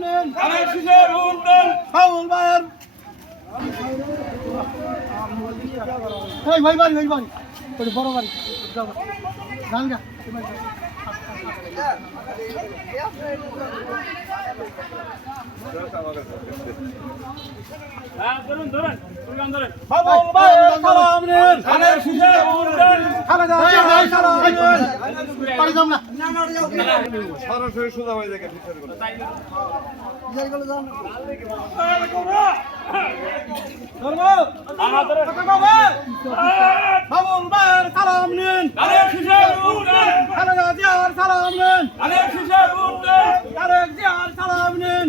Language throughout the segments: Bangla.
ধানের শীষে ভোট দেন বাবুল ভাইয়ের এই ভাই বাড়ি ভাই বাড়ি। ওই বড় বাড়ি। গান গা। হ্যাঁ ধরুন ধরুন। ধরেন বাবুল ভাইয়ের সরাসরি সোজা হয়ে যায় বিচারগুলো আমার ধরেন বাবুল ভাইয়ের সালাম নিন ধানের শীষে ভোট দেন খালেদা জিয়ার সালাম নিন ধানের শীষে ভোট দেন তারেক জিয়ার সালাম নিন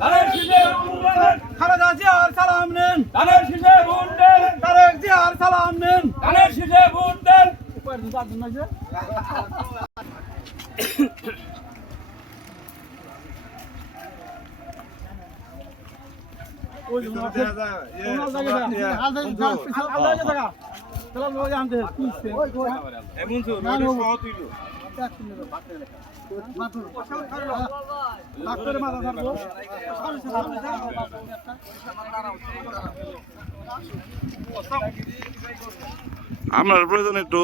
ধানের আপনার প্রয়োজন একটু